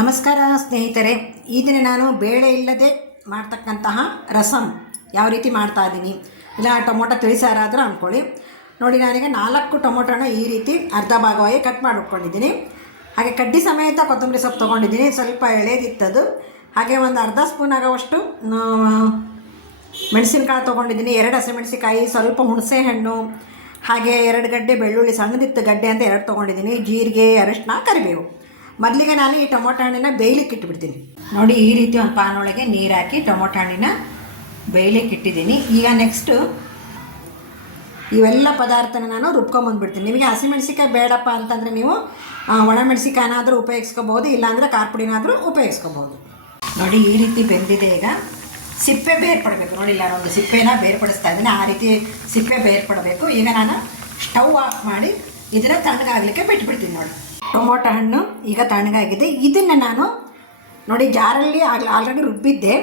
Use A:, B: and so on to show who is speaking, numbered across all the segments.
A: ನಮಸ್ಕಾರ ಸ್ನೇಹಿತರೆ, ಈ ದಿನ ನಾನು ಬೇಳೆ ಇಲ್ಲದೆ ಮಾಡ್ತಕ್ಕಂತಹ ರಸಮ್ ಯಾವ ರೀತಿ ಮಾಡ್ತಾ ಇದ್ದೀನಿ. ಇಲ್ಲ, ಟೊಮೊಟೊ ತಿಳಿಸಾರಾದರೂ ಅಂದ್ಕೊಳ್ಳಿ ನೋಡಿ, ನಾನೀಗ ನಾಲ್ಕು ಟೊಮೊಟೊನ ಈ ರೀತಿ ಅರ್ಧ ಭಾಗವಾಗಿ ಕಟ್ ಮಾಡಿಟ್ಕೊಂಡಿದ್ದೀನಿ ಹಾಗೆ ಕಡ್ಡಿ ಸಮೇತ ಕೊತ್ತಂಬರಿ ಸೊಪ್ಪು ತೊಗೊಂಡಿದ್ದೀನಿ. ಸ್ವಲ್ಪ ಎಳೆದಿತ್ತದು. ಹಾಗೆ ಒಂದು ಅರ್ಧ ಸ್ಪೂನ್ ಆಗೋವಷ್ಟು ಮೆಣಸಿನ್ಕಾಯಿ ತೊಗೊಂಡಿದ್ದೀನಿ. ಎರಡು ಹಸಿಮೆಣಸಿನ್ಕಾಯಿ, ಸ್ವಲ್ಪ ಹುಣಸೆ ಹಣ್ಣು ಹಾಗೆ ಎರಡು ಗಡ್ಡೆ ಬೆಳ್ಳುಳ್ಳಿ ಸಣ್ಣದಿತ್ತು ಗಡ್ಡೆ ಅಂತ ಎರಡು ತೊಗೊಂಡಿದ್ದೀನಿ. ಜೀರಿಗೆ ಅರಿಶಿನ ಕರಿಬೇವು. ಮೊದಲಿಗೆ ನಾನು ಈ ಟೊಮೊಟೊ ಹಣ್ಣಿನ ಬೇಯ್ಲಿಕ್ಕೆ ಇಟ್ಬಿಡ್ತೀನಿ. ನೋಡಿ ಈ ರೀತಿ ಒಂದು ಪಾನ್ ಒಳಗೆ ನೀರು ಹಾಕಿ ಟೊಮೊಟೊ ಹಣ್ಣಿನ ಬೇಯ್ಲಿಕ್ಕೆ ಇಟ್ಟಿದ್ದೀನಿ. ಈಗ ನೆಕ್ಸ್ಟು ಇವೆಲ್ಲ ಪದಾರ್ಥನ ನಾನು ರುಬ್ಕೊಂಬಂದ್ಬಿಡ್ತೀನಿ. ನಿಮಗೆ ಹಸಿಮೆಣಸಿಕಾಯಿ ಬೇಡಪ್ಪ ಅಂತಂದರೆ ನೀವು ಒಣ ಒಣಮೆಣಸಿಕಾಯನಾದರೂ ಉಪಯೋಗಿಸ್ಕೋಬೋದು ಇಲ್ಲಾಂದರೆ ಖಾರ ಪುಡಿನಾದರೂ ಉಪಯೋಗಿಸ್ಕೋಬೋದು ನೋಡಿ ಈ ರೀತಿ ಬೆಂದಿದೆ ಈಗ. ಸಿಪ್ಪೆ ಬೇರ್ಪಡಬೇಕು ನೋಡಿ ಇಲ್ಲ ಒಂದು ಸಿಪ್ಪೆನ ಬೇರ್ಪಡಿಸ್ತಾ ಇದ್ದೀನಿ. ಆ ರೀತಿ ಸಿಪ್ಪೆ ಬೇರ್ಪಡಬೇಕು ಈಗ ನಾನು ಸ್ಟವ್ ಆಫ್ ಮಾಡಿ ಇದನ್ನು ತಣ್ಣಗಾಗಲಿಕ್ಕೆ ಬಿಟ್ಬಿಡ್ತೀನಿ ನೋಡಿ. ಟೊಮೊಟೊ ಹಣ್ಣು ಈಗ ತಣ್ಣಗಾಗಿದೆ. ಇದನ್ನು ನಾನು ನೋಡಿ ಜಾರಲ್ಲಿ ಆಗ ಆಲ್ರೆಡಿ ರುಬ್ಬಿದ್ದೆ.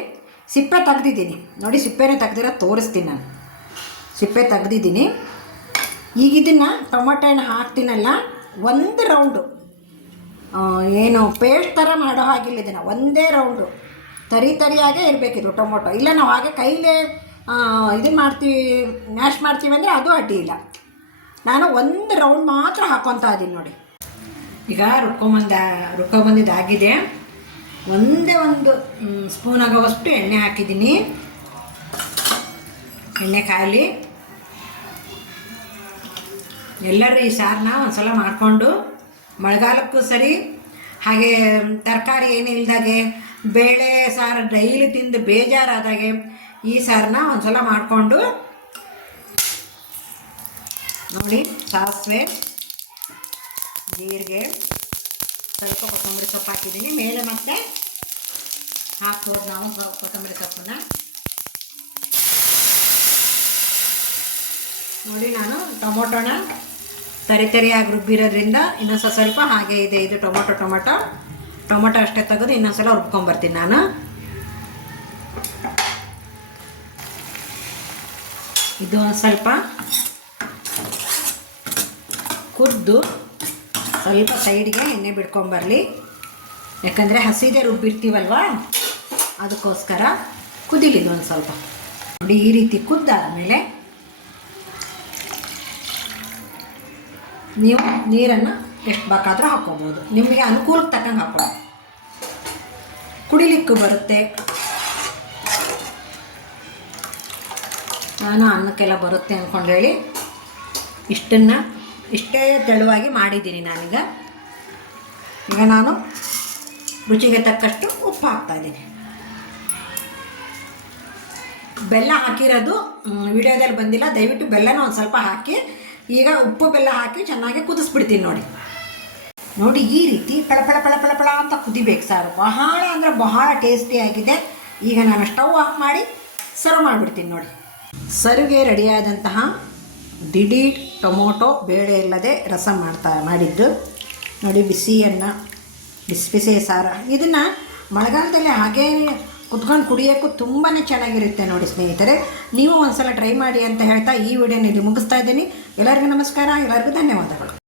A: ಸಿಪ್ಪೆ ತೆಗ್ದಿದ್ದೀನಿ. ನೋಡಿ ಸಿಪ್ಪೆನೇ ತೆಗ್ದಿರೋ ತೋರಿಸ್ತೀನಿ ನಾನು. ಸಿಪ್ಪೆ ತೆಗ್ದಿದ್ದೀನಿ. ಈಗ ಇದನ್ನು ಟೊಮೊಟೊ ಹಣ್ಣು ಹಾಕ್ತೀನಲ್ಲ, ಒಂದು ರೌಂಡು ಏನು ಪೇಸ್ಟ್ ಥರ ಮಾಡೋ ಹಾಗಿಲ್ಲ ಇದನ್ನು. ಒಂದೇ ರೌಂಡು ತರಿ ತರಿಯಾಗೇ ಇರಬೇಕಿದ್ರು ಟೊಮೊಟೊ. ಇಲ್ಲ ನಾವು ಹಾಗೆ ಕೈಲೇ ಇದನ್ನು ಮಾಡ್ತೀವಿ ಮ್ಯಾಶ್ ಮಾಡ್ತೀವಿ ಅಂದರೆ ಅದು ಅಡ್ಡಿ ಇಲ್ಲ. ನಾನು ಒಂದು ರೌಂಡ್ ಮಾತ್ರ ಹಾಕ್ಕೊತಾ ಇದ್ದೀನಿ ನೋಡಿ. ಈಗ ರುಬ್ಕೊಂಬಂದ ರುಬ್ಕೊಂಬಂದಿದ್ದಾಗಿದೆ ಒಂದೇ ಒಂದು ಸ್ಪೂನ್ ಆಗೋವಷ್ಟು ಎಣ್ಣೆ ಹಾಕಿದ್ದೀನಿ. ಎಣ್ಣೆ ಕಾಯಲಿ ಎಲ್ಲರೂ ಈ ಸಾರನ್ನ ಒಂದ್ಸಲ ಮಾಡಿಕೊಂಡು, ಮಳೆಗಾಲಕ್ಕೂ ಸರಿ, ಹಾಗೆ ತರಕಾರಿ ಏನೇ ಇಲ್ದಾಗೆ, ಬೇಳೆ ಸಾರು ಡೈಲಿ ತಿಂದು ಬೇಜಾರಾದಾಗೆ ಈ ಸಾರನ್ನ ಒಂದ್ಸಲ ಮಾಡಿಕೊಂಡು, ನೋಡಿ ಸಾಸಿವೆ. ಜೀರಿಗೆ, ಸ್ವಲ್ಪ ಕೊತ್ತಂಬರಿ ಸೊಪ್ಪು ಹಾಕಿದ್ದೀನಿ ಮೇಲೆ ಮತ್ತೆ ಹಾಕ್ಬೋದು ನಾವು ಕೊತ್ತಂಬರಿ ಸೊಪ್ಪನ್ನು. ನೋಡಿ ನಾನು ಟೊಮೊಟೊನ ತರಿ ತರಿಯಾಗಿ ರುಬ್ಬಿರೋದ್ರಿಂದ ಇನ್ನೊಂದು ಸ್ವಲ್ಪ ಸ್ವಲ್ಪ ಹಾಗೆ ಇದೆ, ಇದು ಟೊಮೊಟೊ ಟೊಮೊಟೊ. ಟೊಮೊಟೊ ಅಷ್ಟೇ ತೆಗೆದು ಇನ್ನೊಂದ್ಸಲ ರುಬ್ಕೊಂಬರ್ತೀನಿ ನಾನು. ಇದು ಒಂದು ಸ್ವಲ್ಪ ಕುದ್ದು ಸ್ವಲ್ಪ ಸೈಡ್ಗೆ ಎಣ್ಣೆ ಬಿಡ್ಕೊಂಬರಲಿ ಯಾಕಂದರೆ ಹಸಿದೆ ರುಬ್ಬಿರ್ತೀವಲ್ವ ಅದಕ್ಕೋಸ್ಕರ ಕುದಿಲಿ ಒಂದು ಸ್ವಲ್ಪ. ನೋಡಿ, ಈ ರೀತಿ ಕುದ್ದಾದಮೇಲೆ ನೀವು ನೀರನ್ನು ಎಷ್ಟು ಬೇಕಾದರೂ ಹಾಕ್ಕೋಬೋದು. ನಿಮಗೆ ಅನುಕೂಲಕ್ಕೆ ತಕ್ಕಂಗೆ ಹಾಕ್ಕೊಳ್ಳಿ ಕುಡಿಲಿಕ್ಕೂ ಬರುತ್ತೆ. ನಾನು ಅನ್ನಕ್ಕೆಲ್ಲ ಬರುತ್ತೆ ಅಂದ್ಕೊಂಡು ಹೇಳಿ. ಇಷ್ಟನ್ನು ಇಷ್ಟೇ ತೆಳುವಾಗಿ ಮಾಡಿದ್ದೀನಿ ನಾನೀಗ. ಈಗ ನಾನು ರುಚಿಗೆ ತಕ್ಕಷ್ಟು ಉಪ್ಪು ಹಾಕ್ತಾ ಇದ್ದೀನಿ. ಬೆಲ್ಲ ಹಾಕಿರೋದು ವಿಡಿಯೋದಲ್ಲಿ ಬಂದಿಲ್ಲ. ದಯವಿಟ್ಟು ಬೆಲ್ಲನ ಒಂದು ಸ್ವಲ್ಪ ಹಾಕಿ, ಈಗ ಉಪ್ಪು ಬೆಲ್ಲ ಹಾಕಿ ಚೆನ್ನಾಗಿ ಕುದಿಸ್ಬಿಡ್ತೀನಿ ನೋಡಿ. ನೋಡಿ ಈ ರೀತಿ ಪಳ ಪಳ ಪಳ ಪಳ ಪಳ ಅಂತ ಕುದಿಬೇಕು ಸಾರು. ಬಹಳ ಅಂದರೆ ಬಹಳ ಟೇಸ್ಟಿಯಾಗಿದೆ ಈಗ ನಾನು ಸ್ಟವ್ ಆಫ್ ಮಾಡಿ, ಸರ್ವ್ ಮಾಡಿಬಿಡ್ತೀನಿ ನೋಡಿ. ಸರ್ವ್ಗೆ ರೆಡಿಯಾದಂತಹ ದಿಢೀರ್ ಟೊಮೊಟೊ ಬೇಳೆ ಇಲ್ಲದೆ ರಸ ಮಾಡ್ತಾ ಮಾಡಿದ್ದು. ನೋಡಿ ಬಿಸಿಯನ್ನು ಬಿಸಿ ಬಿಸಿ ಸಾರು. ಇದನ್ನು ಮಳೆಗಾಲದಲ್ಲಿ ಹಾಗೇ ಕುತ್ಕೊಂಡು ಕುಡಿಯೋಕ್ಕೂ ತುಂಬಾ ಚೆನ್ನಾಗಿರುತ್ತೆ ನೋಡಿ ಸ್ನೇಹಿತರೆ. ನೀವು ಒಂದ್ಸಲ ಟ್ರೈ ಮಾಡಿ ಅಂತ ಹೇಳ್ತಾ ಈ ವಿಡಿಯೋನ ಇಲ್ಲಿ ಮುಗಿಸ್ತಾ ಇದ್ದೀನಿ. ಎಲ್ಲರಿಗೂ ನಮಸ್ಕಾರ, ಎಲ್ಲರಿಗೂ ಧನ್ಯವಾದಗಳು.